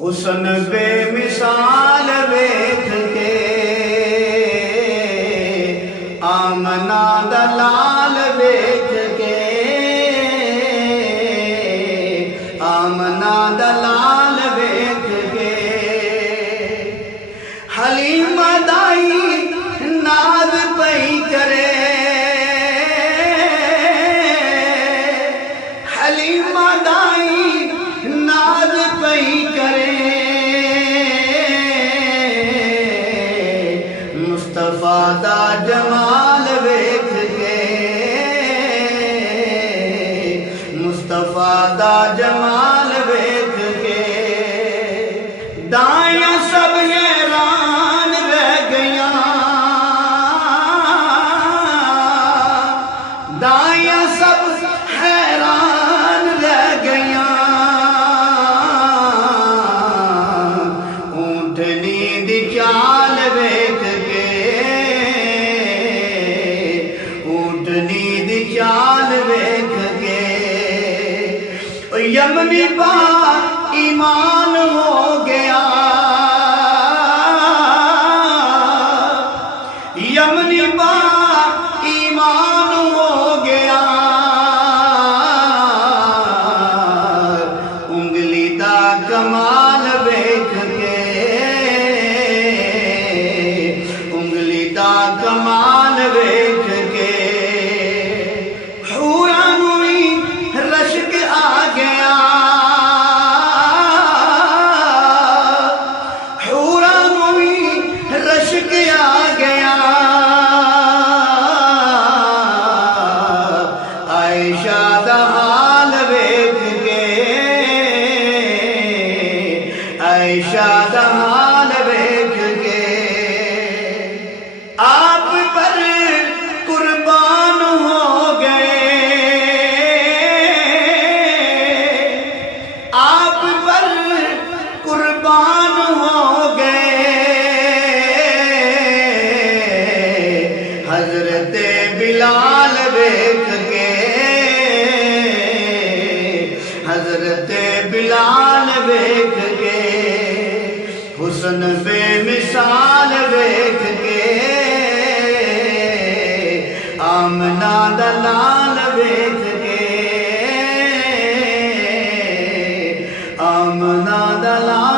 حسن بے مثال ویکھ کے آمنہ دا لال ویکھ کے آمنہ دا لال ویکھ کے حلیمہ دائی ناز پئی کرے حلیمہ دائی ناز پئی کرے مصطفیٰ دا جمال ویکھ کے مصطفیٰ دا جمال ویکھ کے دائیاں سب حیران رہ گیاں دائیاں سب حیران رہ گیاں اونٹنی دی چال ویکھ کے اونٹنی دی چال ویکھ کے یمنی با ایمان ہو گیا یمنی با ایمان ہو گیا انگلی دا کمال ویکھ کے انگلی دا کمال ویکھ کے حوراں نویں رشک آ گیا حوراں نویں رشک آ گیا عائشہ دا حال ویکھ کے عائشہ دا حال ویکھ کے آپ پر قربان ہو گئے آپ پر قربان ہو گئے حضرت بلال ویکھ کے حضرت بلال ویکھ کے حسن بے مثال ویکھ کے آمنہ دا لال ویکھ کے آمنہ دا لال